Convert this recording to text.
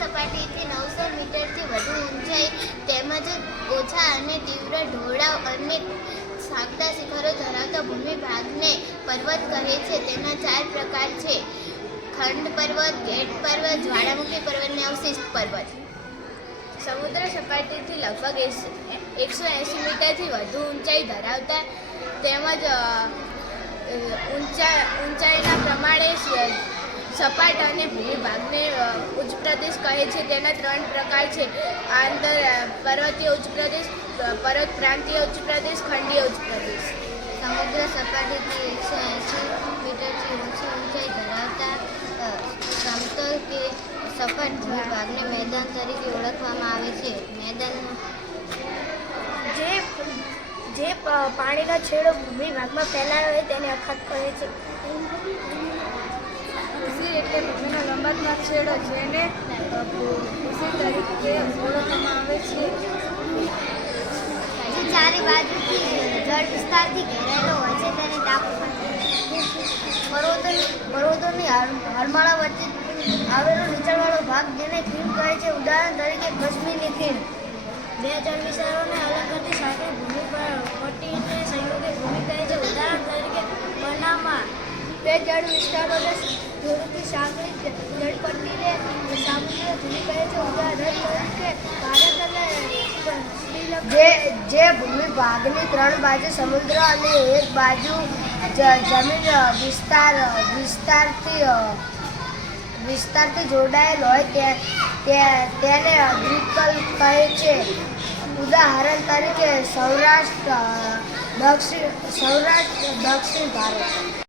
સપાટીથી 900 મીટરથી વધુ ઊંચાઈ તેમજ ઓછા અને તીવ્ર ઢોળાવ અને સાંકડા શિખરો ધરાવતા ભૂમિભાગને પર્વત કહે છે. તેના 4 પ્રકાર છે: ખંડ પર્વત, ઘેટ પર્વત, જ્વાળામુખી પર્વત અને અવશિષ્ટ પર્વત. સમુદ્ર સપાટીથી લગભગ 180 મીટરથી વધુ ઊંચાઈ ધરાવતા તેમજ ઊંચાઈના પ્રમાણે સપાટ અને ભૂમિભાગને ઉચ્ચ પ્રદેશ કહે છે. તેના 3 પ્રકાર છે: આંતર પર્વતીય ઉચ્ચ પ્રદેશ, પર્વત પ્રાંતીય ઉચ્ચ પ્રદેશ, ખંડીય ઉચ્ચ પ્રદેશ. સમુદ્ર સપાટીથી 180 મીટરથી ઊંચી ઊંચાઈ ધરાવતા સમતલ કે સપાટ ભૂમિભાગને મેદાન તરીકે ઓળખવામાં આવે છે. મેદાનમાં જે પાણીનો છેડો ભૂમિભાગમાં ફેલાયો હોય તેને અખાત કહે છે. ભૂસી એટલે ભૂમિનો લંબાત્મક છેડો, જેને ભૂસી તરીકે ઓળખવામાં આવે છે. જે ચારે બાજુથી જળ વિસ્તારથી ઘેરાયેલો હોય છે તેને ટાપુ પર્વતોની હારમાળા વચ્ચે આવેલો નીચાણવાળો ભાગ જેને ખીણ કહે છે. ઉદાહરણ તરીકે કાશ્મીરની ખીણ. 2 જળ વિસ્તારોને અલગ કરતી સાંકડી ભૂમિ પટ્ટીને સંયોગી ભૂમિ કહે છે. ઉદાહરણ તરીકે પનામા. 2 જળ વિસ્તારોને જોડતી સાંકડી જળપટ્ટીને સામુદ્રિક ભૂમિ કહે છે. ઉદાહરણ તરીકે ભારત અને જે ભૂમિભાગની 3 બાજુ સમુદ્ર અને એક બાજુ જમીન વિસ્તારથી જોડાયેલ હોય તેને દ્વીપકલ્પ કહે છે. ઉદાહરણ તરીકે સૌરાષ્ટ્ર, દક્ષિણ ભારત.